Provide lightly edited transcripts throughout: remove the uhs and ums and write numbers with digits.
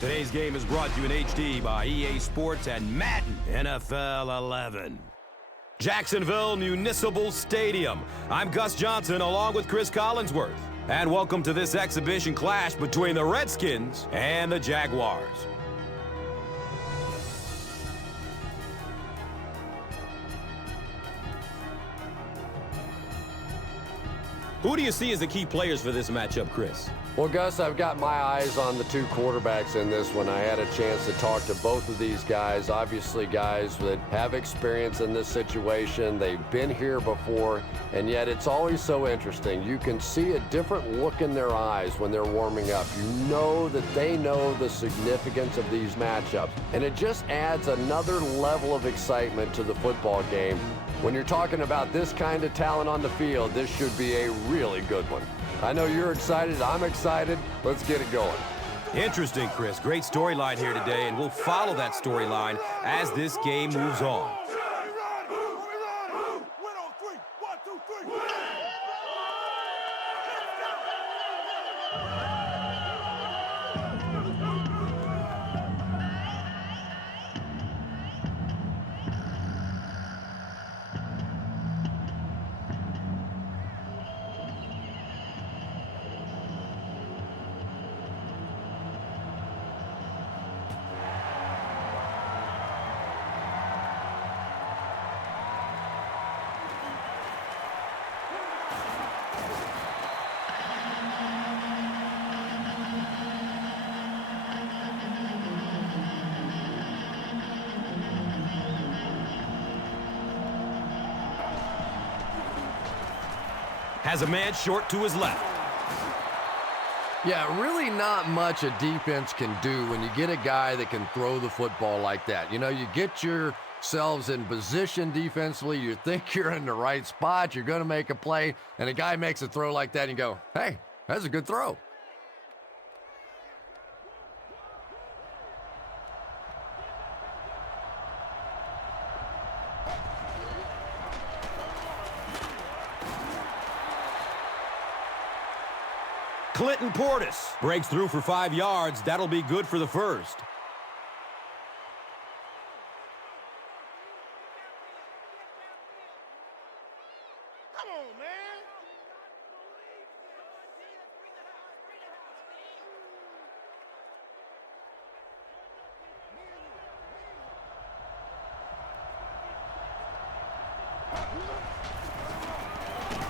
Today's game is brought to you in HD by EA Sports and Madden NFL 11. Jacksonville Municipal Stadium. I'm Gus Johnson along with Chris Collinsworth. And welcome to this exhibition clash between the Redskins and the Jaguars. Who do you see as the key players for this matchup, Chris? Well, Gus, I've got my eyes on the two quarterbacks in this one. I had a chance to talk to both of these guys, obviously guys that have experience in this situation. They've been here before, and yet it's always so interesting. You can see a different look in their eyes when they're warming up. You know that they know the significance of these matchups, and it just adds another level of excitement to the football game. When you're talking about this kind of talent on the field, this should be a really good one. I know you're excited. I'm excited. Let's get it going. Interesting, Chris. Great storyline here today, and we'll follow that storyline as this game moves on. Has a man short to his left. Yeah, really not much a defense can do when you get a guy that can throw the football like that. You know, you get yourselves in position defensively, you think you're in the right spot, you're going to make a play, and a guy makes a throw like that, and you go, hey, that's a good throw. Clinton Portis breaks through for 5 yards. That'll be good for the first. Come on, man.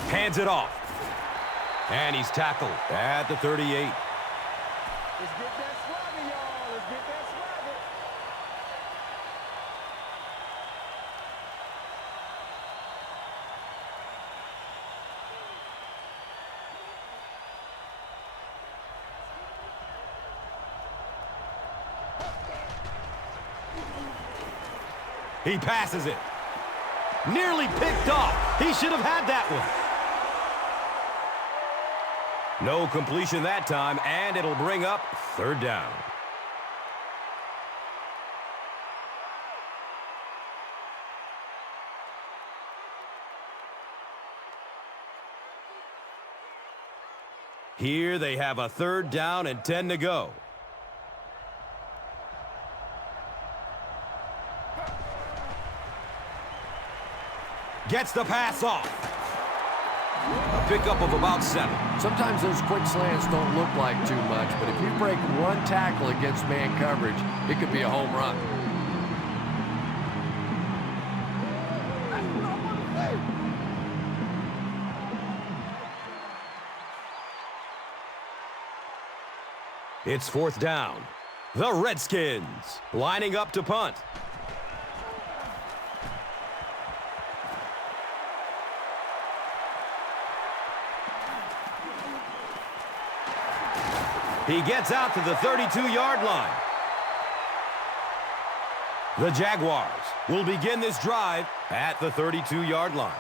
Hands it off. And he's tackled at the 38. Let's get that swagger, y'all. Let's get that swagger. He passes it. Nearly picked off. He should have had that one. No completion that time, and it'll bring up third down. Here they have a third down and 10 to go. Gets the pass off. A pickup of about 7. Sometimes those quick slants don't look like too much, but if you break one tackle against man coverage, it could be a home run. It's fourth down. The Redskins lining up to punt. He gets out to the 32-yard line. The Jaguars will begin this drive at the 32-yard line.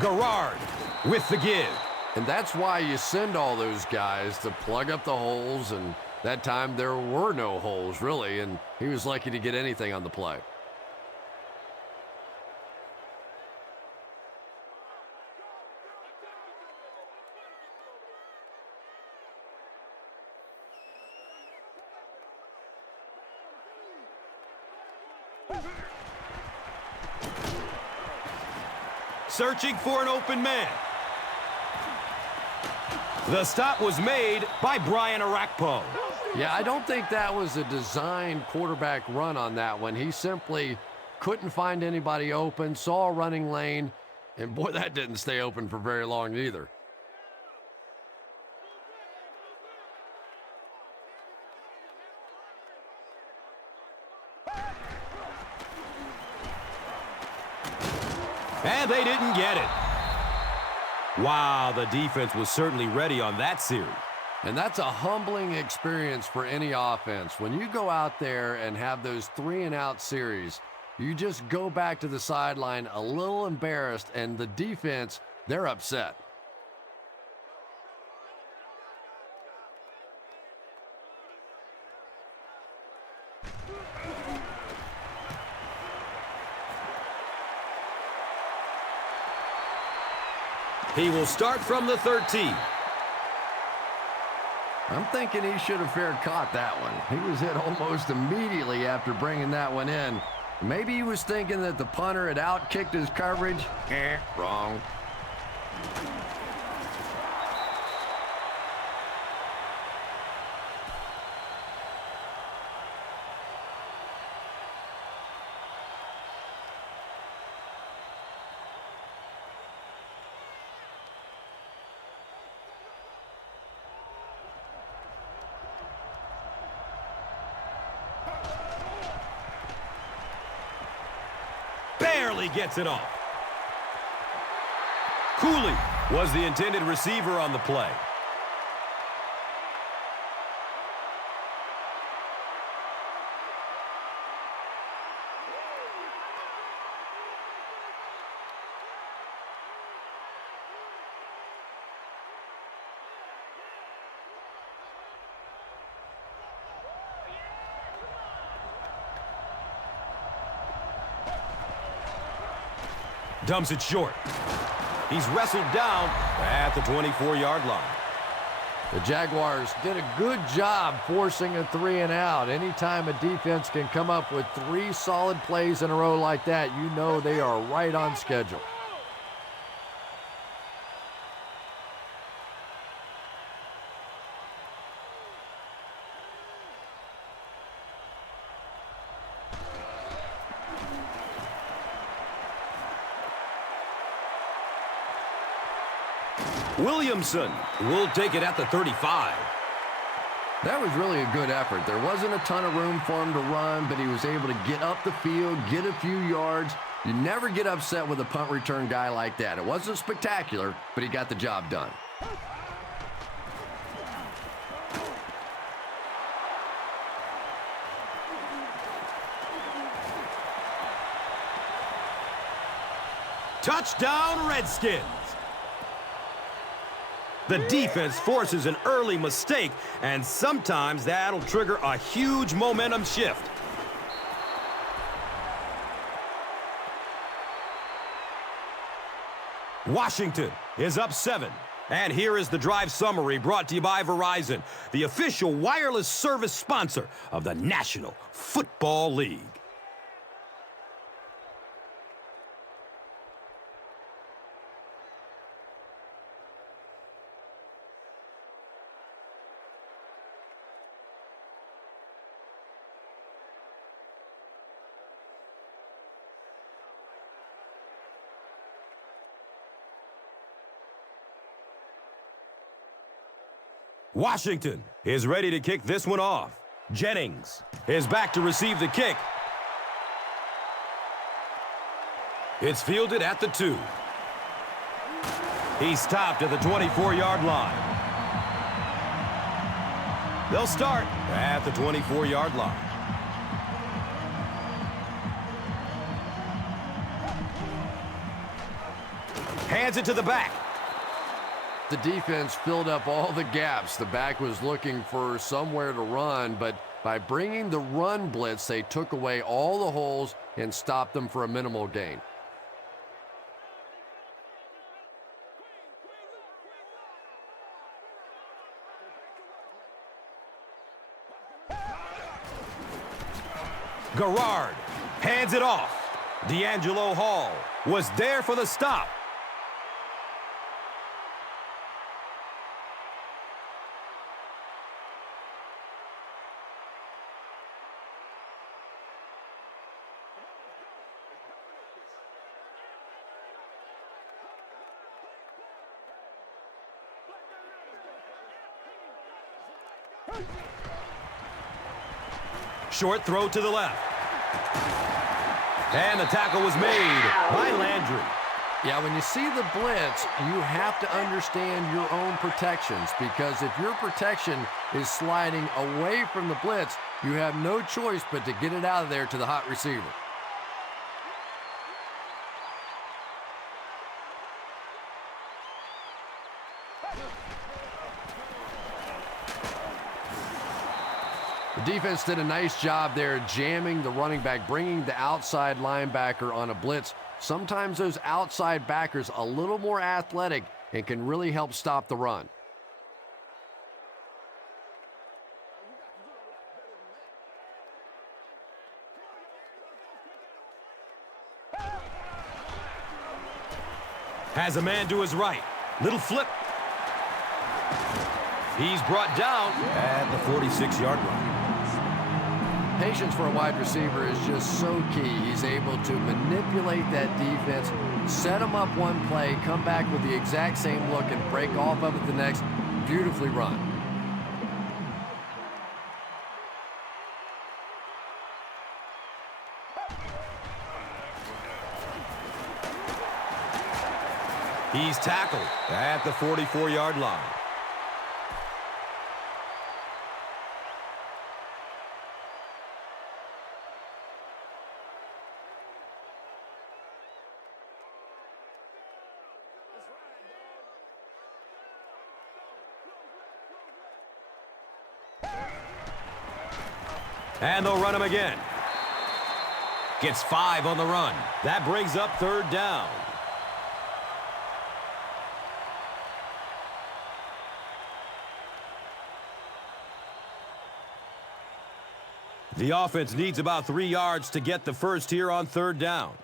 Garrard with the give. And that's why you send all those guys to plug up the holes, and that time there were no holes, really, and he was lucky to get anything on the play. Searching for an open man. The stop was made by Brian Arakpo. Yeah, I don't think that was a designed quarterback run on that one. He simply couldn't find anybody open, saw a running lane, and boy, that didn't stay open for very long either. And they didn't get it. Wow, the defense was certainly ready on that series. And that's a humbling experience for any offense. When you go out there and have those 3-and-out series, you just go back to the sideline a little embarrassed, and the defense, they're upset. He will start from the 13. I'm thinking he should have fair caught that one. He was hit almost immediately after bringing that one in. Maybe he was thinking that the punter had outkicked his coverage. Wrong. Barely gets it off. Cooley was the intended receiver on the play. Dumps it short. He's wrestled down at the 24-yard line. The Jaguars did a good job forcing a 3-and-out. Anytime a defense can come up with 3 solid plays in a row like that, you know they are right on schedule. Williamson will take it at the 35. That was really a good effort. There wasn't a ton of room for him to run, but he was able to get up the field, get a few yards. You never get upset with a punt return guy like that. It wasn't spectacular, but he got the job done. Touchdown, Redskins. The defense forces an early mistake, and sometimes that'll trigger a huge momentum shift. Washington is up 7. And here is the drive summary brought to you by Verizon, the official wireless service sponsor of the National Football League. Washington is ready to kick this one off. Jennings is back to receive the kick. It's fielded at the 2. He's stopped at the 24-yard line. They'll start at the 24-yard line. Hands it to the back. The defense filled up all the gaps. The back was looking for somewhere to run, but by bringing the run blitz, they took away all the holes and stopped them for a minimal gain. Garrard Hands it off. D'Angelo Hall was there for the stop. Short throw to the left. And the tackle was made by Landry. Yeah, when you see the blitz, you have to understand your own protections, because if your protection is sliding away from the blitz, you have no choice but to get it out of there to the hot receiver. The defense did a nice job there jamming the running back, bringing the outside linebacker on a blitz. Sometimes those outside backers a little more athletic and can really help stop the run. Has a man to his right. Little flip. He's brought down at the 46-yard line. Patience for a wide receiver is just so key. He's able to manipulate that defense, set them up one play, come back with the exact same look, and break off of it the next. Beautifully run. He's tackled at the 44-yard line. And they'll run him again. Gets 5 on the run. That brings up third down. The offense needs about 3 yards to get the first here on third down.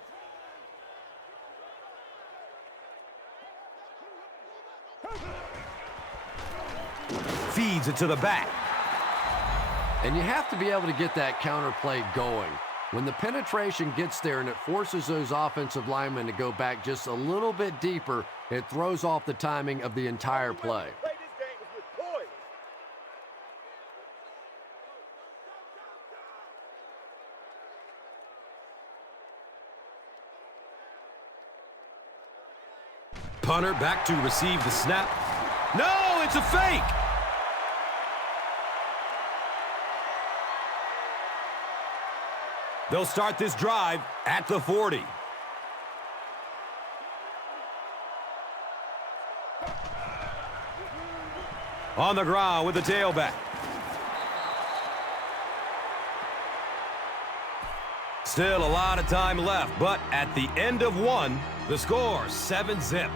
Feeds it to the back. And you have to be able to get that counter play going. When the penetration gets there and it forces those offensive linemen to go back just a little bit deeper, it throws off the timing of the entire play. Punter back to receive the snap. No, it's a fake. They'll start this drive at the 40. On the ground with the tailback. Still a lot of time left, but at the end of one, the score 7-zip.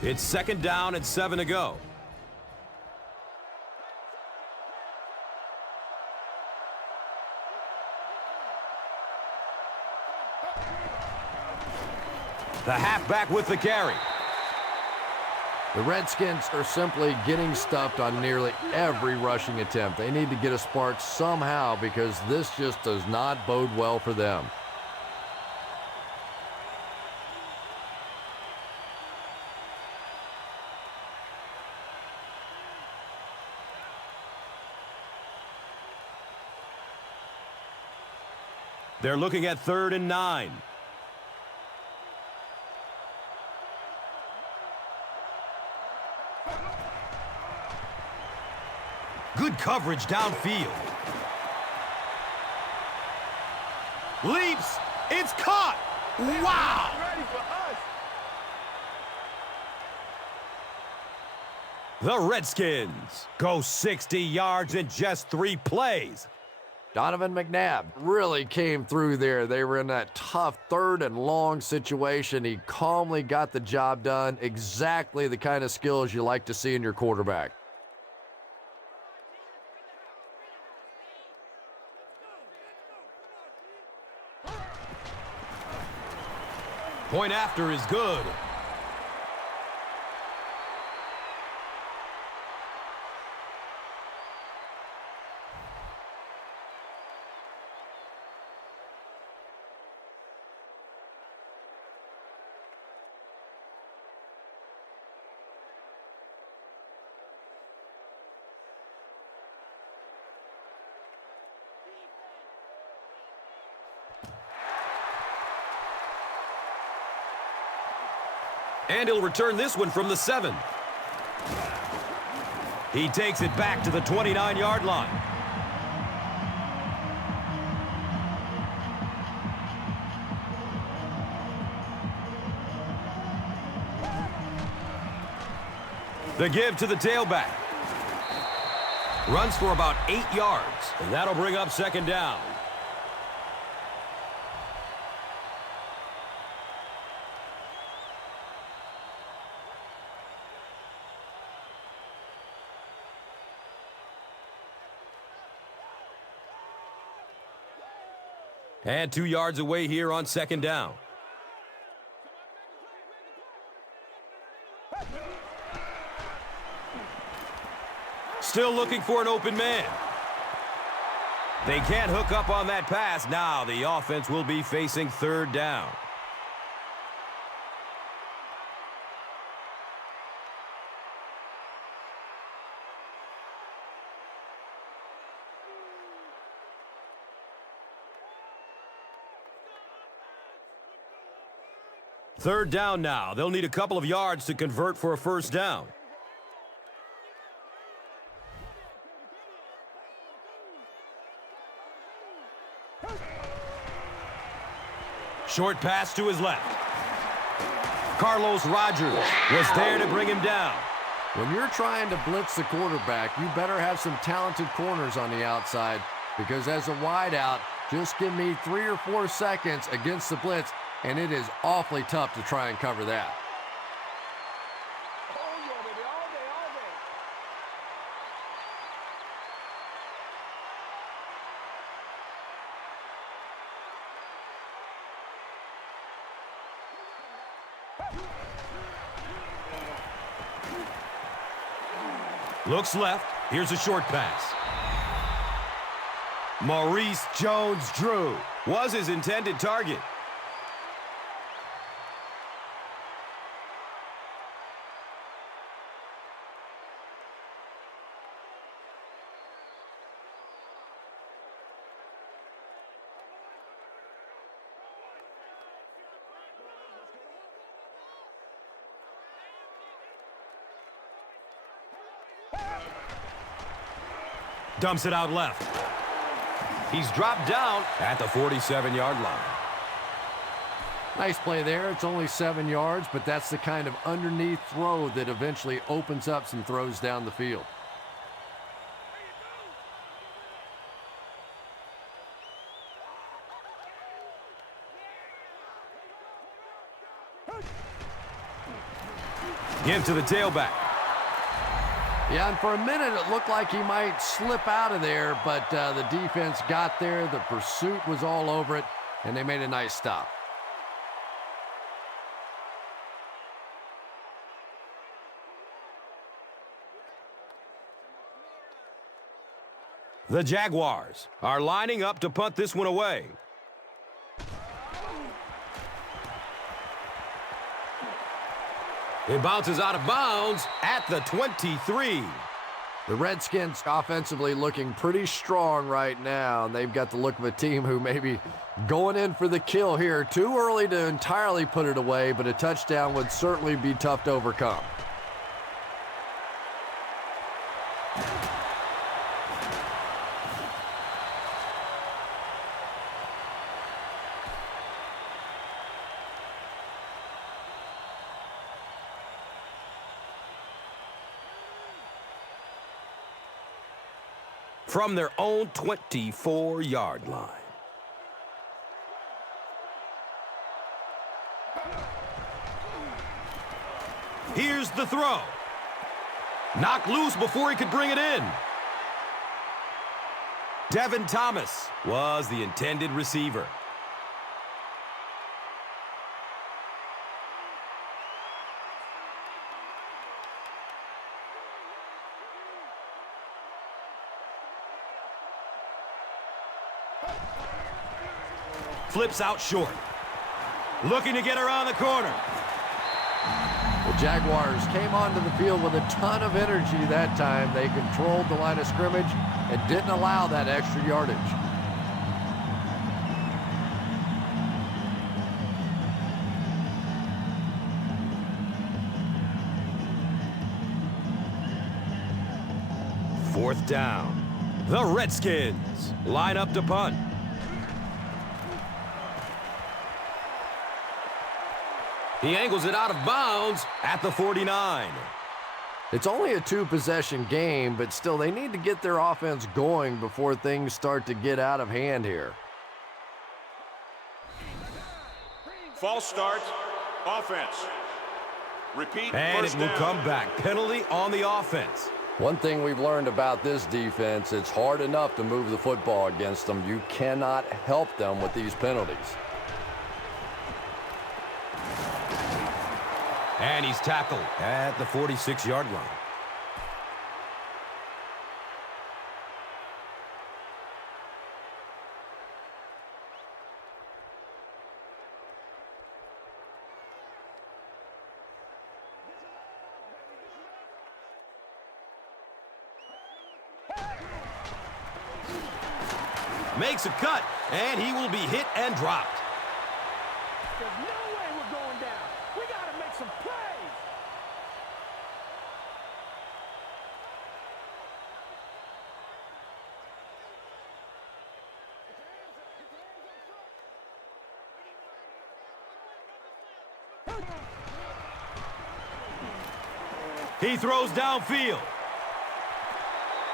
It's second down and 7 to go. The halfback with the carry. The Redskins are simply getting stuffed on nearly every rushing attempt. They need to get a spark somehow, because this just does not bode well for them. They're looking at 3rd and 9. Good coverage downfield. Leaps. It's caught. Wow. Ready for us. The Redskins go 60 yards in just 3 plays. Donovan McNabb really came through there. They were in that tough 3rd and long situation. He calmly got the job done. Exactly the kind of skills you like to see in your quarterback. Point after is good. And he'll return this one from the 7. He takes it back to the 29-yard line. The give to the tailback. Runs for about 8 yards, and that'll bring up 2nd down. And 2 yards away here on 2nd down. Still looking for an open man. They can't hook up on that pass. Now the offense will be facing 3rd down. Third down now. They'll need a couple of yards to convert for a 1st down. Short pass to his left. Carlos Rogers was there to bring him down. When you're trying to blitz the quarterback, you better have some talented corners on the outside, because as a wideout, just give me 3 or 4 seconds against the blitz, and it is awfully tough to try and cover that. Oh, yeah, baby, all day, all day. Looks left. Here's a short pass. Maurice Jones-Drew was his intended target. Dumps it out left. He's dropped down at the 47-yard line. Nice play there. It's only 7 yards, but that's the kind of underneath throw that eventually opens up some throws down the field. Give to the tailback. Yeah, and for a minute it looked like he might slip out of there, but the defense got there. The pursuit was all over it, and they made a nice stop. The Jaguars are lining up to punt this one away. It bounces out of bounds at the 23. The Redskins offensively looking pretty strong right now. They've got the look of a team who may be going in for the kill here. Too early to entirely put it away, but a touchdown would certainly be tough to overcome. from their own 24-yard line. Here's the throw. Knocked loose before he could bring it in. Devin Thomas was the intended receiver. Flips out short. Looking to get around the corner. The Jaguars came onto the field with a ton of energy that time. They controlled the line of scrimmage and didn't allow that extra yardage. Fourth down. The Redskins line up to punt. He angles it out of bounds at the 49. It's only a two-possession game, but still they need to get their offense going before things start to get out of hand here. False start, offense. Repeat, and first it will down. come back. Penalty on the offense. One thing we've learned about this defense, it's hard enough to move the football against them. You cannot help them with these penalties. And he's tackled at the 46-yard line. Makes a cut, and he will be hit and dropped. There's no way we're going down. We got to make some plays. He throws downfield.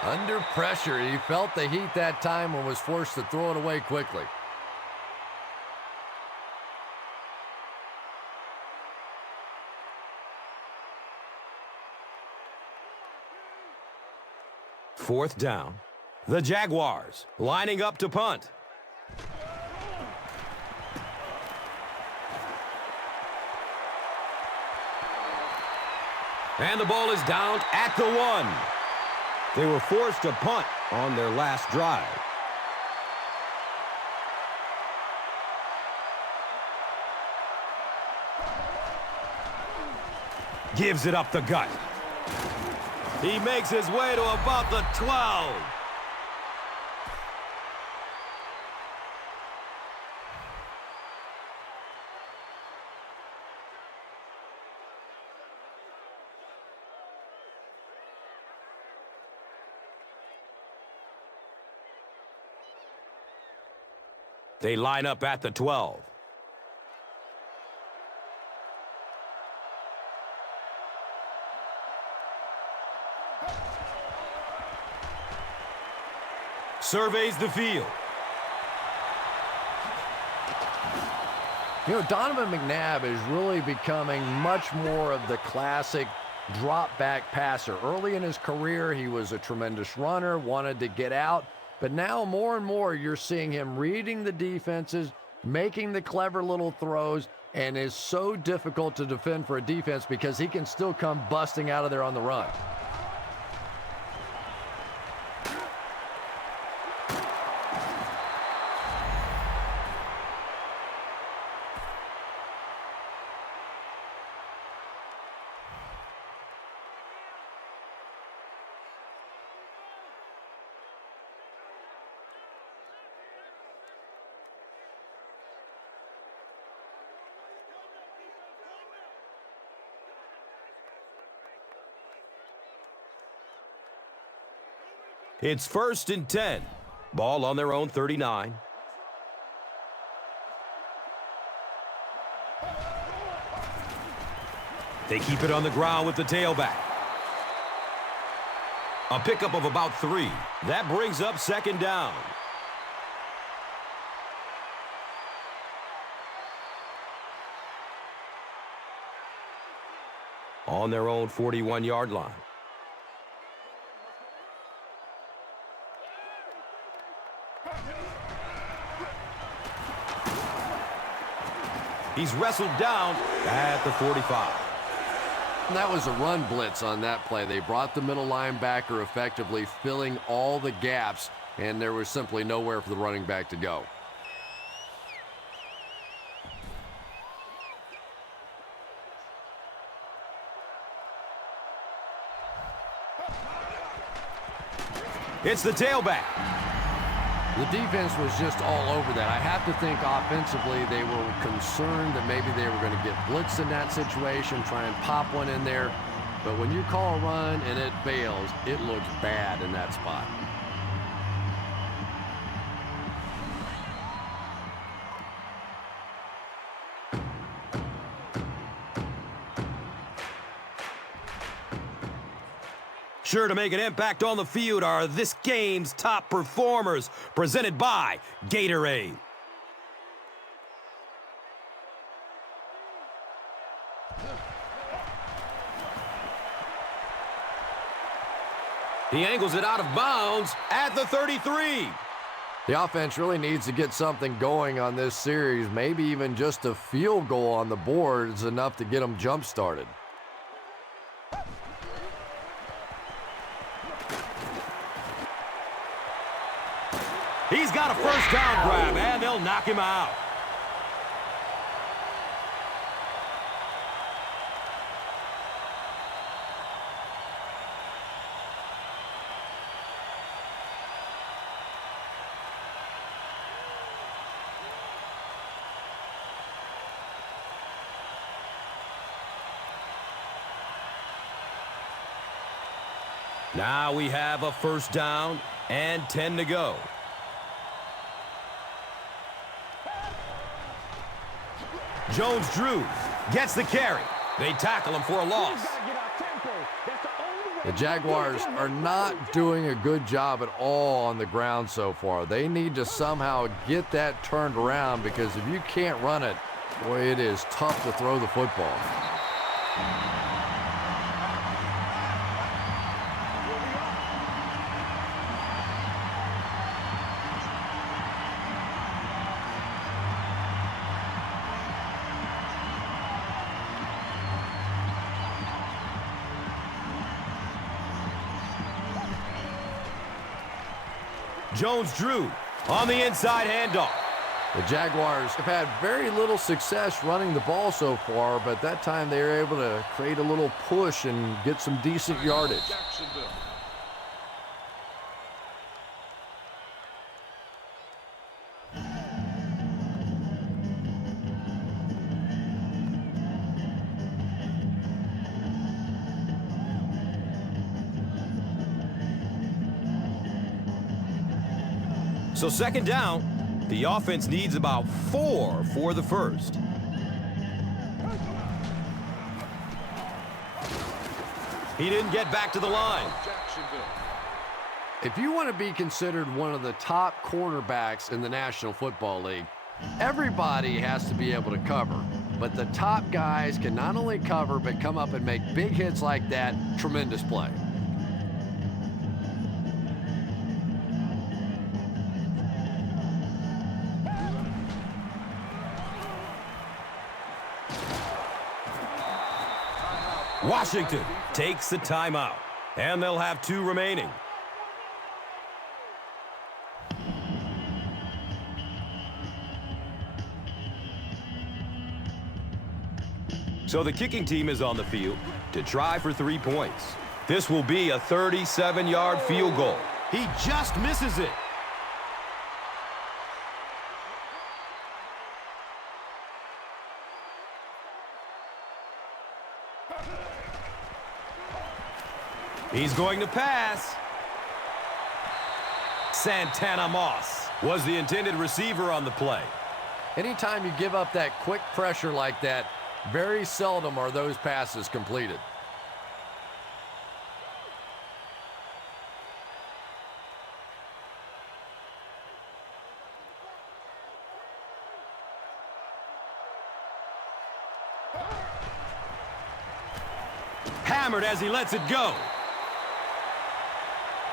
Under pressure, he felt the heat that time and was forced to throw it away quickly. Fourth down. The Jaguars lining up to punt. And the ball is down at the 1. They were forced to punt on their last drive. Gives it up the gut. He makes his way to about the 12. They line up at the 12. Surveys the field. You know, Donovan McNabb is really becoming much more of the classic drop-back passer. Early in his career, he was a tremendous runner, wanted to get out. But now more and more you're seeing him reading the defenses, making the clever little throws, and is so difficult to defend for a defense because he can still come busting out of there on the run. It's 1st and 10. Ball on their own 39. They keep it on the ground with the tailback. A pickup of about 3. That brings up second down. On their own 41-yard line. He's wrestled down at the 45. That was a run blitz on that play. They brought the middle linebacker effectively, filling all the gaps, and there was simply nowhere for the running back to go. It's the tailback. The defense was just all over that. I have to think offensively they were concerned that maybe they were going to get blitzed in that situation, try and pop one in there. But when you call a run and it fails, it looks bad in that spot. Sure to make an impact on the field are this game's top performers, presented by Gatorade. He angles it out of bounds at the 33. The offense really needs to get something going on this series. Maybe even just a field goal on the board is enough to get them jump-started. He's got a first down grab, and they'll knock him out. Now we have a first down and 10 to go. Jones-Drew gets the carry. They tackle him for a loss. The Jaguars are not doing a good job at all on the ground so far. They need to somehow get that turned around, because if you can't run it, boy, it is tough to throw the football. Jones-Drew on the inside handoff. The Jaguars have had very little success running the ball so far, but that time they were able to create a little push and get some decent yardage. So second down, the offense needs about 4 for the first. He didn't get back to the line. If you want to be considered one of the top quarterbacks in the National Football League, everybody has to be able to cover. But the top guys can not only cover, but come up and make big hits like that. Tremendous play. Washington takes the timeout, and they'll have 2 remaining. So the kicking team is on the field to try for 3 points. This will be a 37-yard field goal. He just misses it. He's going to pass. Santana Moss was the intended receiver on the play. Anytime you give up that quick pressure like that, very seldom are those passes completed. Hammered as he lets it go.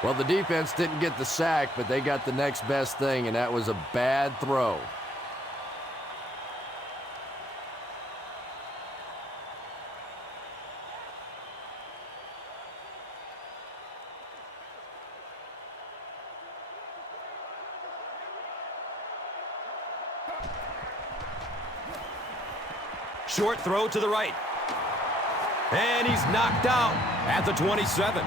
Well, the defense didn't get the sack, but they got the next best thing, and that was a bad throw. Short throw to the right. And he's knocked out at the 27.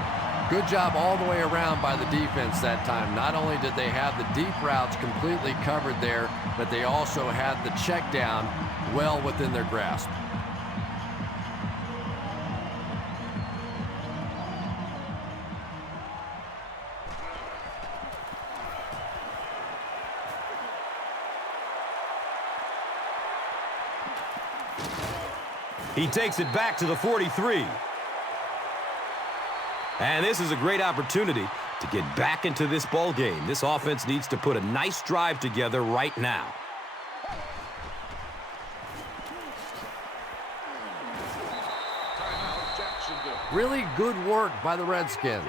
Good job all the way around by the defense that time. Not only did they have the deep routes completely covered there, but they also had the check down well within their grasp. He takes it back to the 43. And this is a great opportunity to get back into this ball game. This offense needs to put a nice drive together right now. Really good work by the Redskins.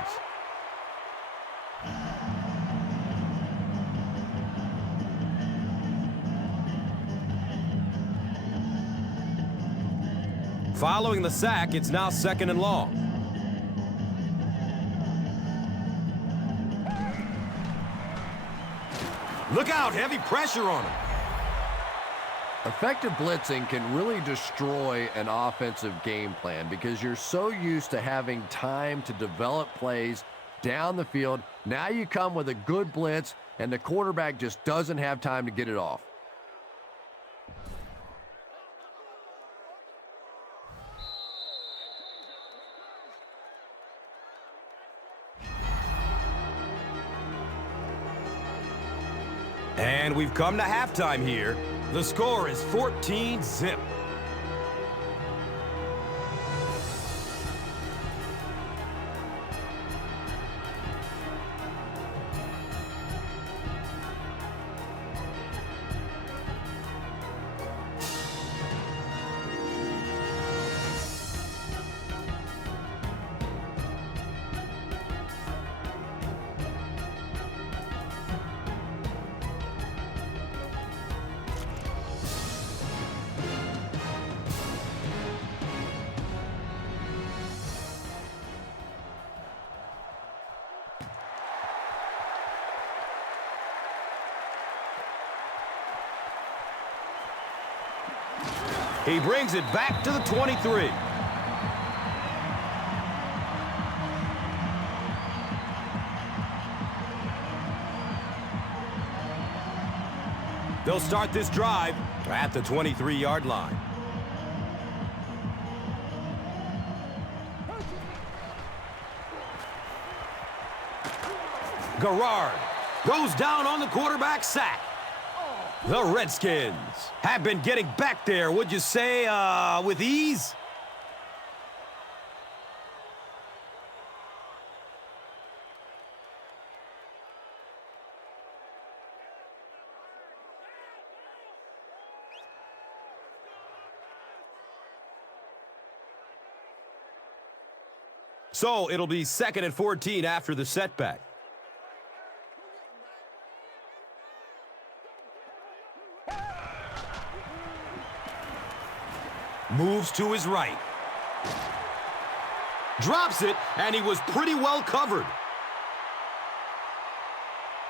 Following the sack, it's now 2nd and long. Look out, heavy pressure on him. Effective blitzing can really destroy an offensive game plan because you're so used to having time to develop plays down the field. Now you come with a good blitz, and the quarterback just doesn't have time to get it off. And we've come to halftime here. The score is 14-0. He brings it back to the 23. They'll start this drive at the 23-yard line. Garrard goes down on the quarterback sack. The Redskins have been getting back there, would you say, with ease? So it'll be 2nd and 14 after the setback. Moves to his right. Drops it, and he was pretty well covered.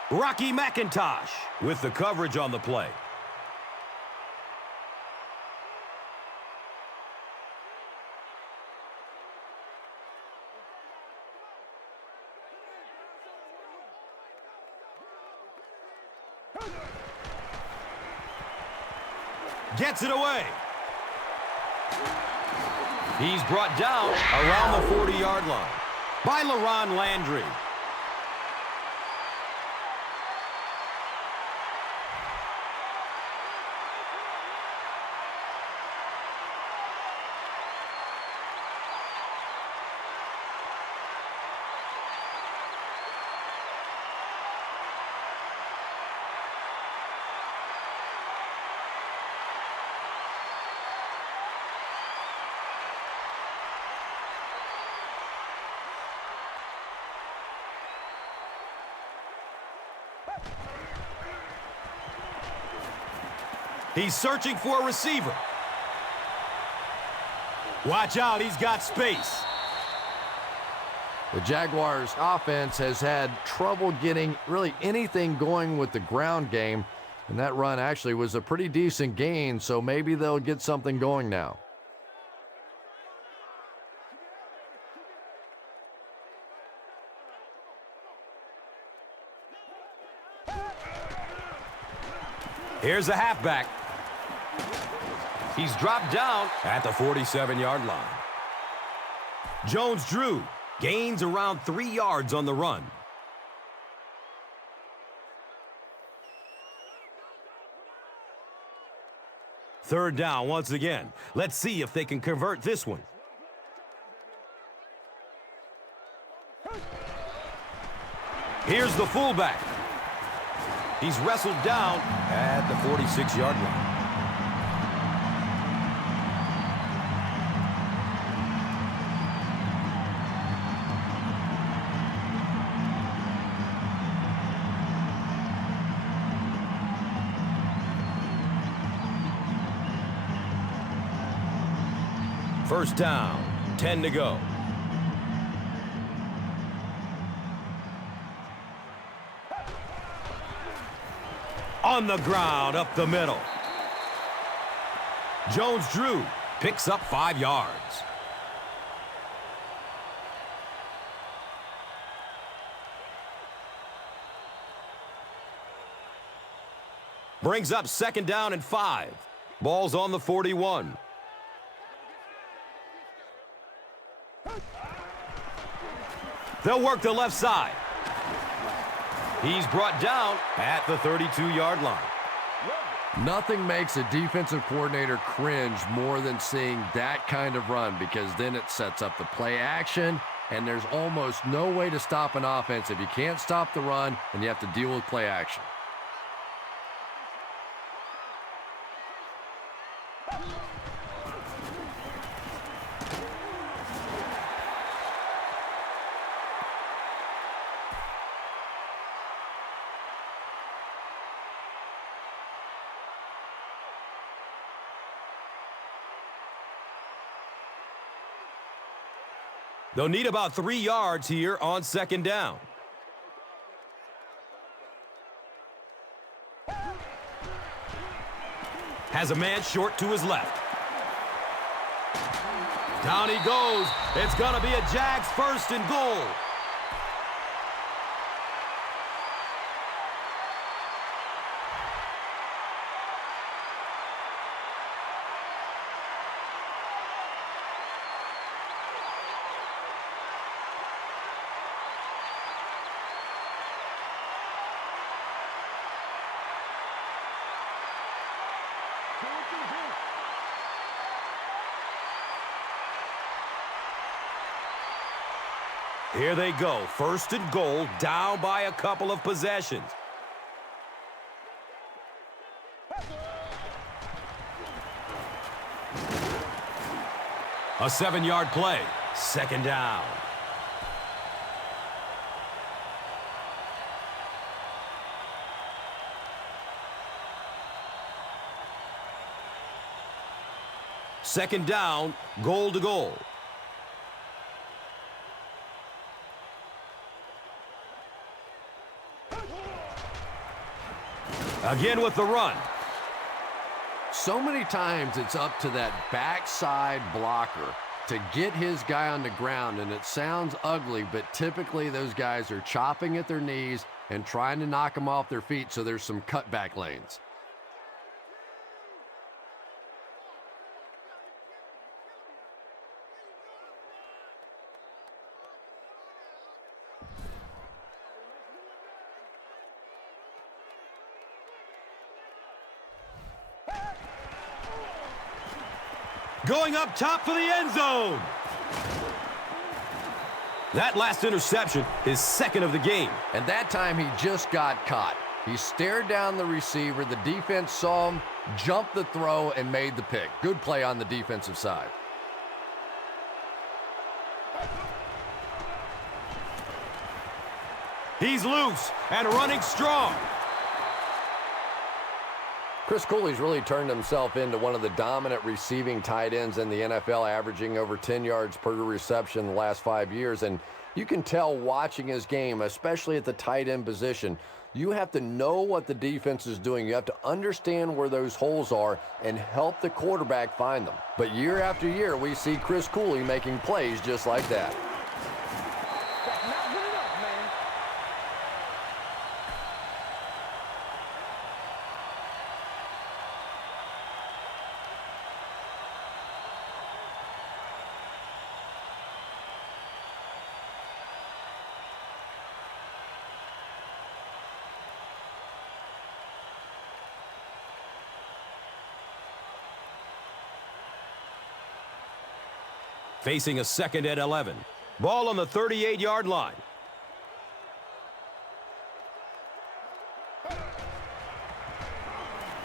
Rocky McIntosh with the coverage on the play. Gets it away. He's brought down around the 40-yard line by LaRon Landry. He's searching for a receiver. Watch out, he's got space. The Jaguars offense has had trouble getting really anything going with the ground game, and that run actually was a pretty decent gain, so maybe they'll get something going now. Here's a halfback. He's dropped down at the 47-yard line. Jones-Drew gains around 3 yards on the run. Third down once again. Let's see if they can convert this one. Here's the fullback. He's wrestled down at the 46-yard line. First down, 10 to go. On the ground, up the middle. Jones-Drew picks up 5 yards. Brings up second down and 5. Ball's on the 41. They'll work the left side. He's brought down at the 32-yard line. Nothing makes a defensive coordinator cringe more than seeing that kind of run, because then it sets up the play action, and there's almost no way to stop an offense. If you can't stop the run, then you have to deal with play action. They'll need about 3 yards here on second down. Has a man short to his left. Down he goes. It's going to be a Jags first and goal. Here they go, first and goal, down by a couple of possessions. A 7-yard play, second down. Second down, goal to goal. Again with the run. So many times it's up to that backside blocker to get his guy on the ground, and it sounds ugly, but typically those guys are chopping at their knees and trying to knock them off their feet, so there's some cutback lanes. Going up top for the end zone. That last interception is second of the game. And that time he just got caught. He stared down the receiver. The defense saw him, jumped the throw, and made the pick. Good play on the defensive side. He's loose and running strong. Chris Cooley's really turned himself into one of the dominant receiving tight ends in the NFL, averaging over 10 yards per reception the last 5 years. And you can tell watching his game, especially at the tight end position, you have to know what the defense is doing. You have to understand where those holes are and help the quarterback find them. But year after year, we see Chris Cooley making plays just like that. That's not good enough, man. Facing a 2nd and 11. Ball on the 38-yard line.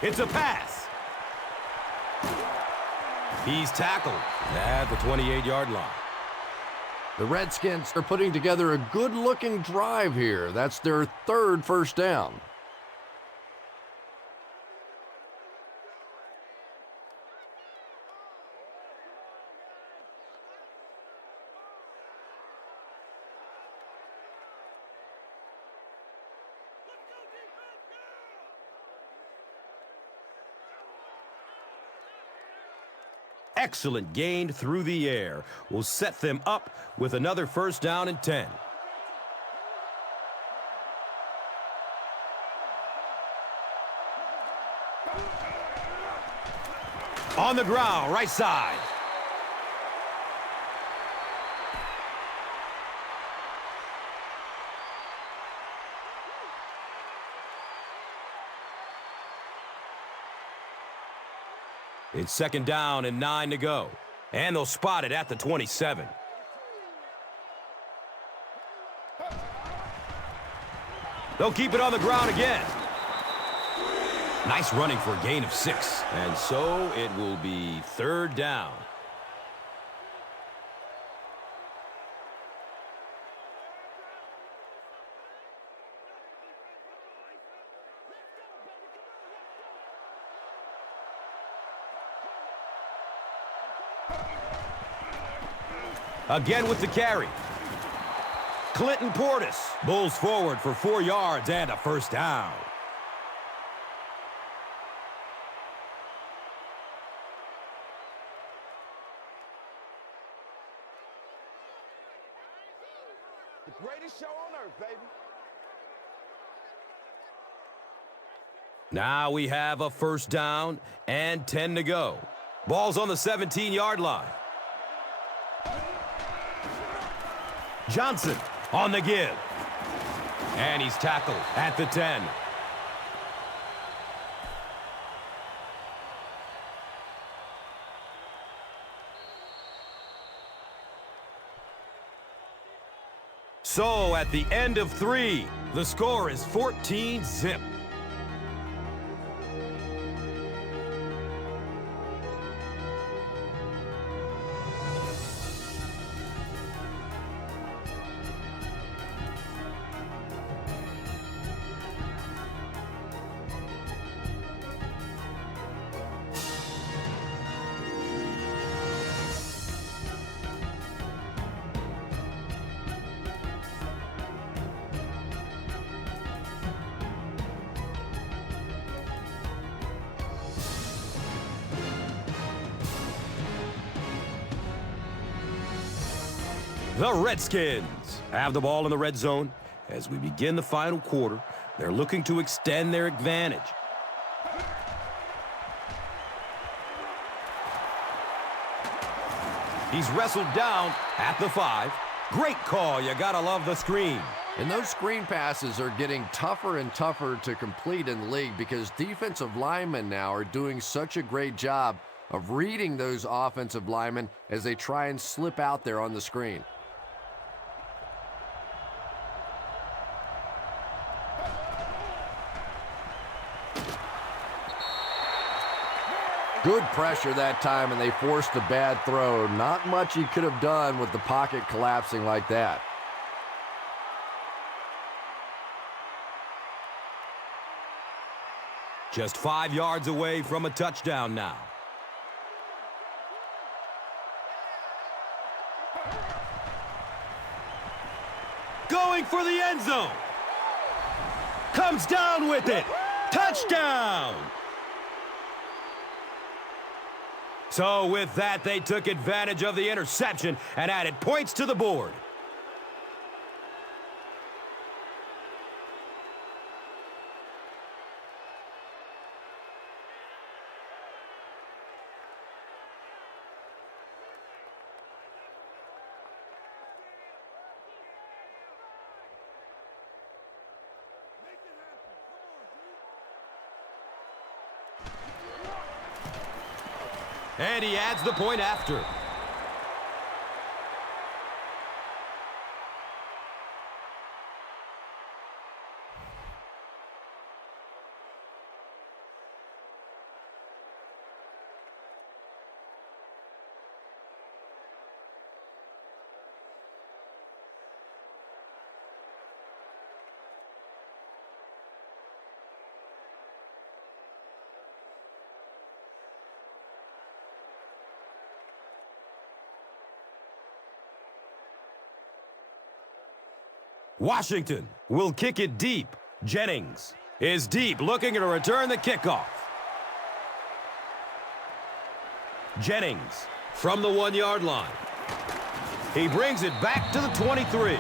It's a pass. He's tackled at the 28-yard line. The Redskins are putting together a good-looking drive here. That's their 3rd first down. Excellent gain through the air will set them up with another first down and 10. On the ground, right side. It's 2nd down and 9 to go. And they'll spot it at the 27. They'll keep it on the ground again. Nice running for a gain of 6. And so it will be 3rd down. Again with the carry. Clinton Portis bulls forward for 4 yards and a first down. The greatest show on earth, baby. Now we have a first down and 10 to go. Ball's on the 17-yard line. Johnson on the give. And he's tackled at the 10. So at the end of 3, the score is 14-0. The Redskins have the ball in the red zone. As we begin the final quarter, they're looking to extend their advantage. He's wrestled down at the 5. Great call. You gotta love the screen. And those screen passes are getting tougher and tougher to complete in the league because defensive linemen now are doing such a great job of reading those offensive linemen as they try and slip out there on the screen. Good pressure that time, and they forced a bad throw. Not much he could have done with the pocket collapsing like that. Just 5 yards away from a touchdown now. Going for the end zone. Comes down with it. Touchdown! So with that, they took advantage of the interception and added points to the board. And he adds the point after. Washington will kick it deep. Jennings is deep, looking to return the kickoff. Jennings from the 1-yard line. He brings it back to the 23.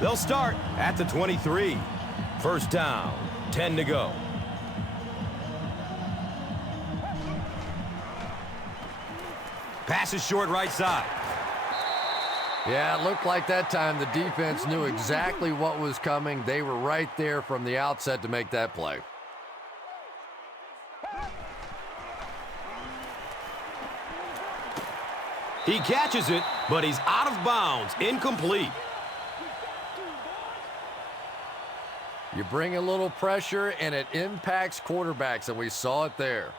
They'll start at the 23. First down, 10 to go. Pass is short right side. Yeah, it looked like that time the defense knew exactly what was coming. They were right there from the outset to make that play. He catches it, but he's out of bounds, incomplete. You bring a little pressure, and it impacts quarterbacks, and we saw it there.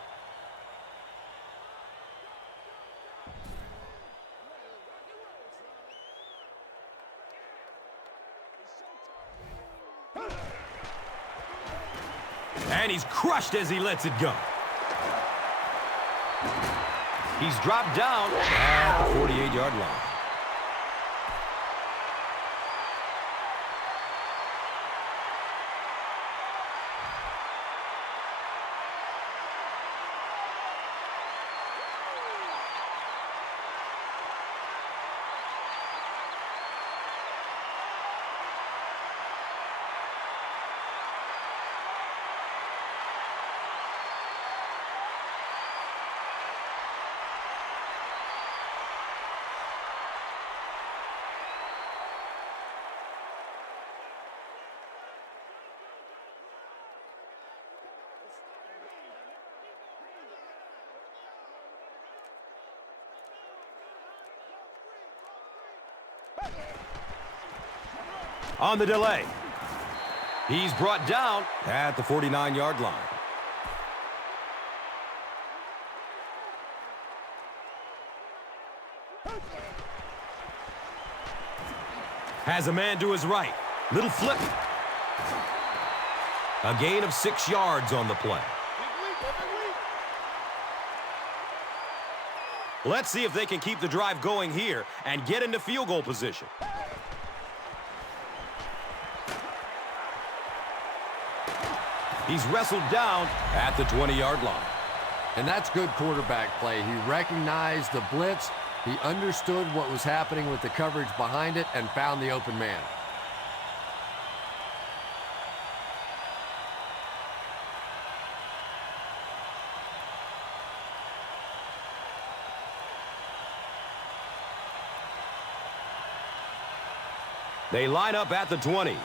And he's crushed as he lets it go. He's dropped down at the 48-yard line. On the delay, he's brought down at the 49-yard line. Has a man to his right. Little flip. A gain of 6 yards on the play. Let's see if they can keep the drive going here and get into field goal position. He's wrestled down at the 20-yard line. And that's good quarterback play. He recognized the blitz. He understood what was happening with the coverage behind it and found the open man. They line up at the 20.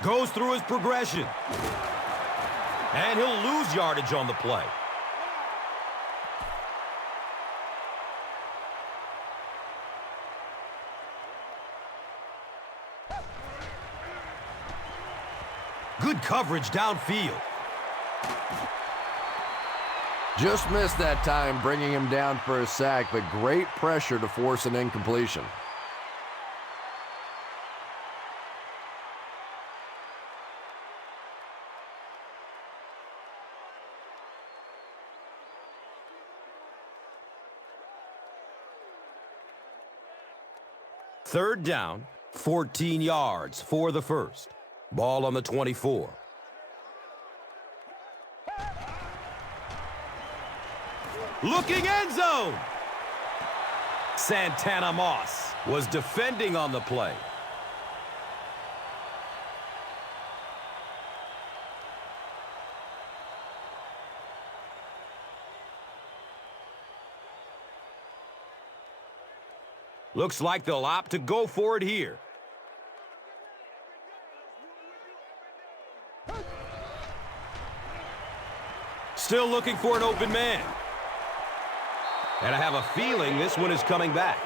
Goes through his progression. And he'll lose yardage on the play. Good coverage downfield. Just missed that time, bringing him down for a sack, but great pressure to force an incompletion. Third down, 14 yards for the first. Ball on the 24. Looking end zone. Santana Moss was defending on the play. Looks like they'll opt to go for it here. Still looking for an open man. And I have a feeling this one is coming back.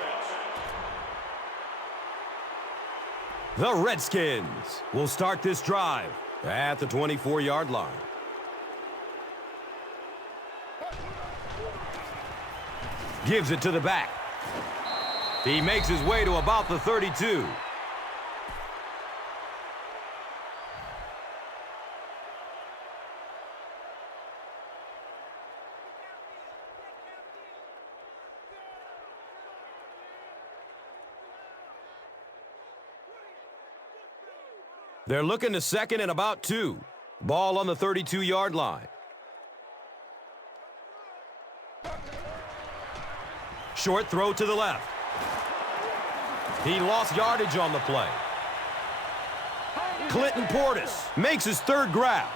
The Redskins will start this drive at the 24-yard line. Gives it to the back. He makes his way to about the 32. They're looking to second and about 2. Ball on the 32-yard line. Short throw to the left. He lost yardage on the play. Clinton Portis makes his third grab.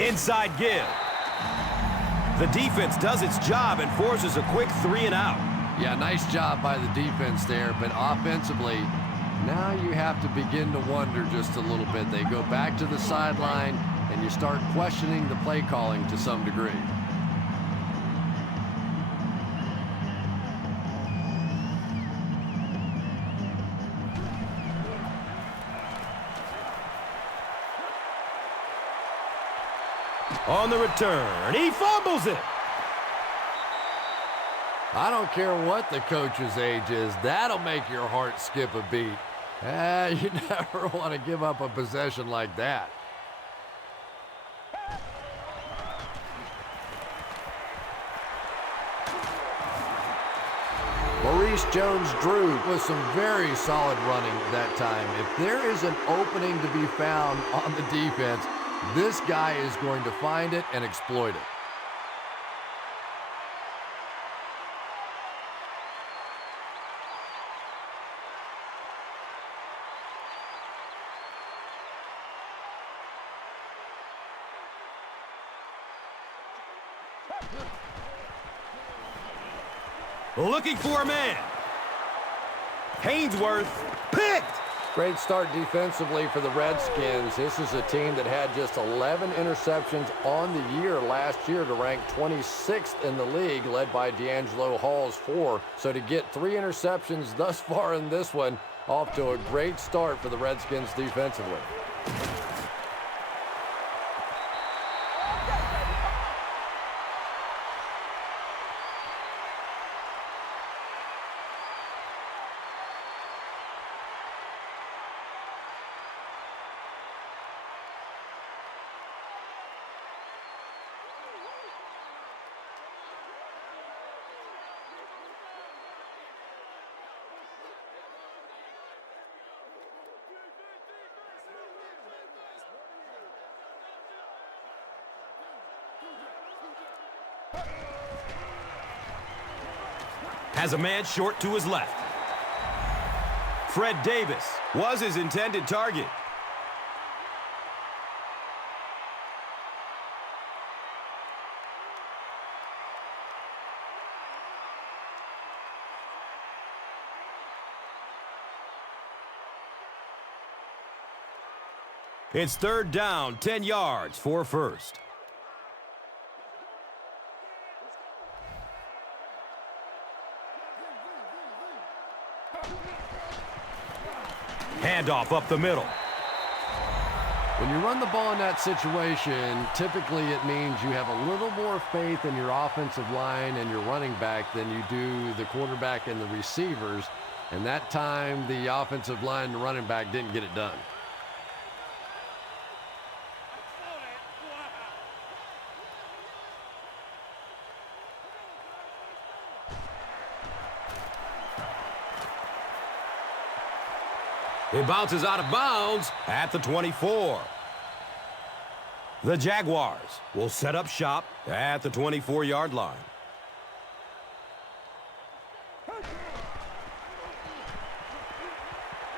Inside give. The defense does its job and forces a quick 3 and out. Yeah, nice job by the defense there, but offensively, now you have to begin to wonder just a little bit. They go back to the sideline, and you start questioning the play calling to some degree. On the return, he fumbles it. I don't care what the coach's age is. That'll make your heart skip a beat. You never want to give up a possession like that. Maurice Jones-Drew with some very solid running that time. If there is an opening to be found on the defense, this guy is going to find it and exploit it. Looking for a man. Haynesworth picked. Great start defensively for the Redskins. This is a team that had just 11 interceptions on the year last year to rank 26th in the league, led by D'Angelo Hall's 4. So to get 3 interceptions thus far in this one, off to a great start for the Redskins defensively. Has a man short to his left. Fred Davis was his intended target. It's third down, 10 yards for first. Handoff up the middle. When you run the ball in that situation, typically it means you have a little more faith in your offensive line and your running back than you do the quarterback and the receivers. And that time, the offensive line and the running back didn't get it done. It bounces out of bounds at the 24. The Jaguars will set up shop at the 24-yard line.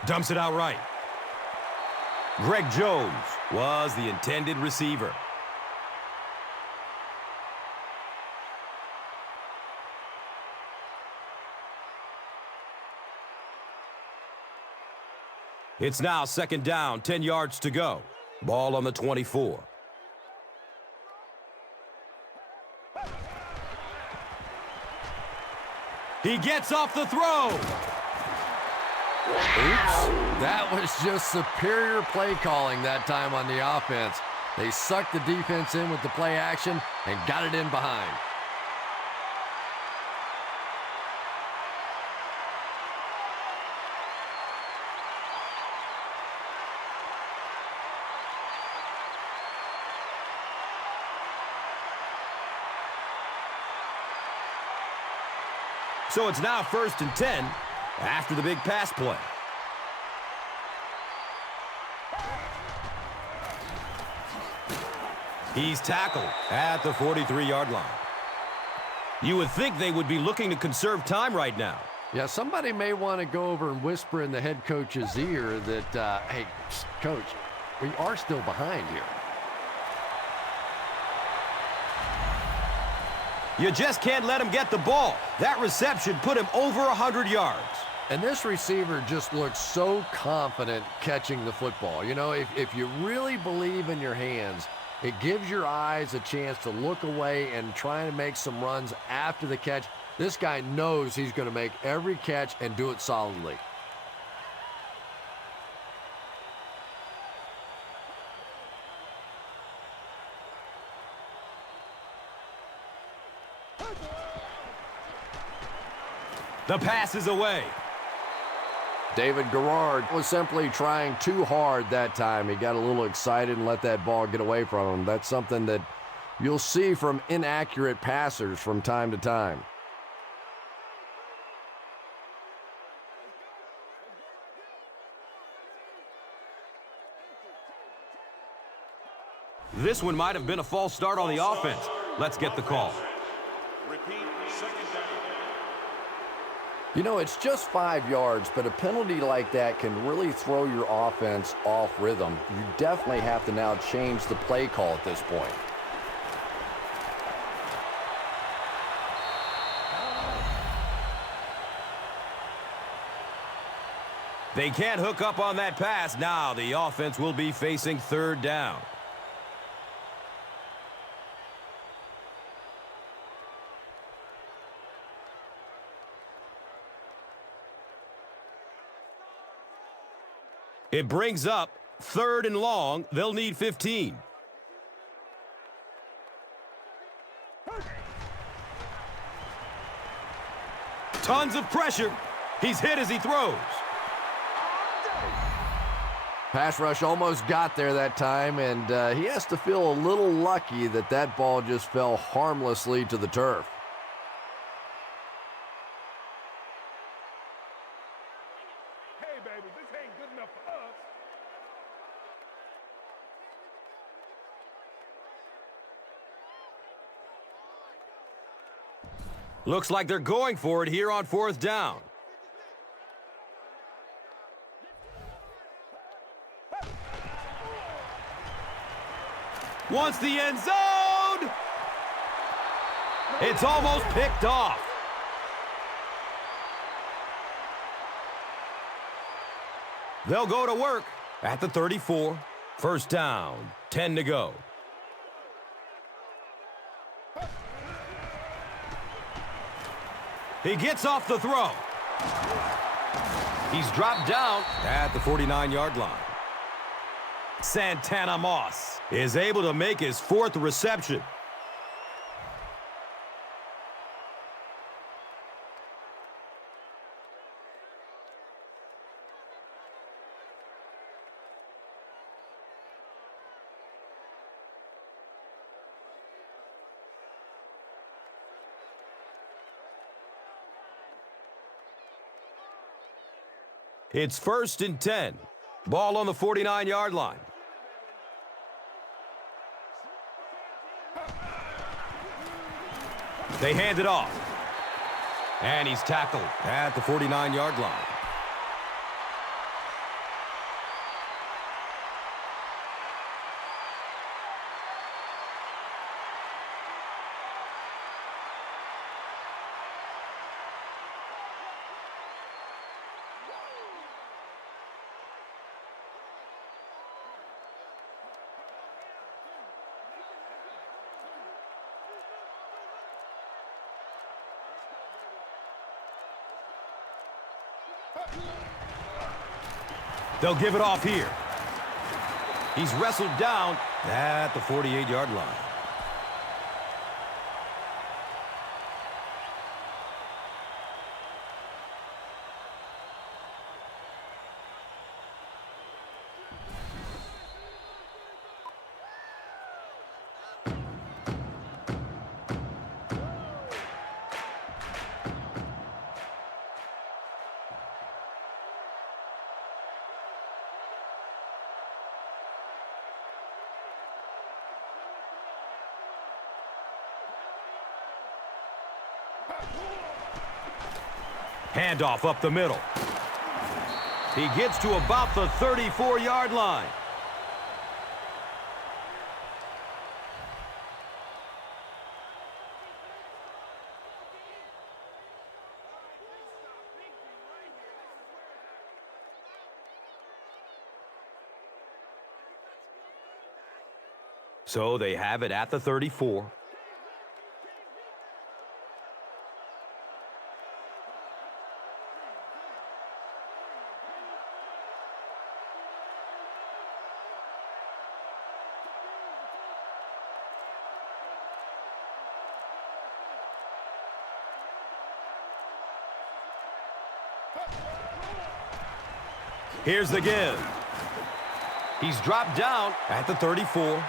Dumps it out right. Greg Jones was the intended receiver. It's now second down, 10 yards to go. Ball on the 24. He gets off the throw. Oops. That was just superior play calling that time on the offense. They sucked the defense in with the play action and got it in behind. So it's now 1st and 10 after the big pass play. He's tackled at the 43-yard line. You would think they would be looking to conserve time right now. Yeah, somebody may want to go over and whisper in the head coach's ear that, hey, coach, we are still behind here. You just can't let him get the ball. That reception put him over 100 yards. And this receiver just looks so confident catching the football. You know, if you really believe in your hands, it gives your eyes a chance to look away and try to make some runs after the catch. This guy knows he's going to make every catch and do it solidly. The pass is away. David Garrard was simply trying too hard that time. He got a little excited and let that ball get away from him. That's something that you'll see from inaccurate passers from time to time. This one might have been a false start on the offense. Let's get the call. Repeat, second down. You know, it's just 5 yards, but a penalty like that can really throw your offense off rhythm. You definitely have to now change the play call at this point. They can't hook up on that pass. Now the offense will be facing 3rd down. It brings up 3rd and long. They'll need 15. Tons of pressure. He's hit as he throws. Pass rush almost got there that time, and he has to feel a little lucky that that ball just fell harmlessly to the turf. Hey, baby, this ain't good enough for us. Looks like they're going for it here on 4th down. Wants the end zone. It's almost picked off. They'll go to work at the 34. 1st down, 10 to go. He gets off the throw. He's dropped down at the 49-yard line. Santana Moss is able to make his 4th reception. It's 1st and 10. Ball on the 49-yard line. They hand it off. And he's tackled at the 49-yard line. They'll give it off here. He's wrestled down at the 48-yard line. Handoff up the middle. He gets to about the 34-yard line. So they have it at the 34. Here's the give. He's dropped down at the 34.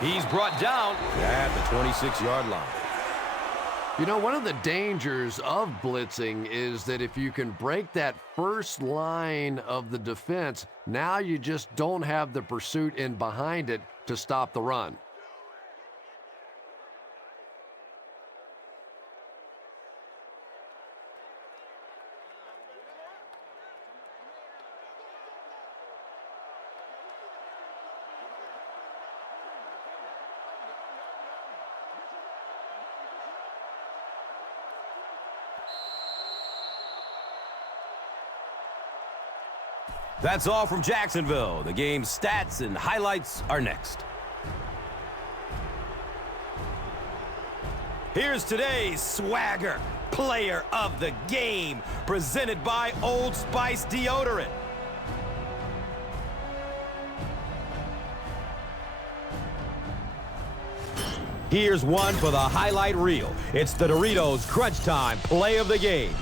He's brought down at the 26-yard line. You know, one of the dangers of blitzing is that if you can break that first line of the defense, now you just don't have the pursuit in behind it to stop the run. That's all from Jacksonville. The game's stats and highlights are next. Here's today's Swagger Player of the Game, presented by Old Spice Deodorant. Here's one for the highlight reel. It's the Doritos Crunch Time Play of the Game.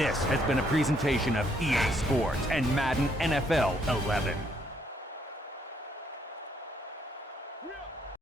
This has been a presentation of EA Sports and Madden NFL 11.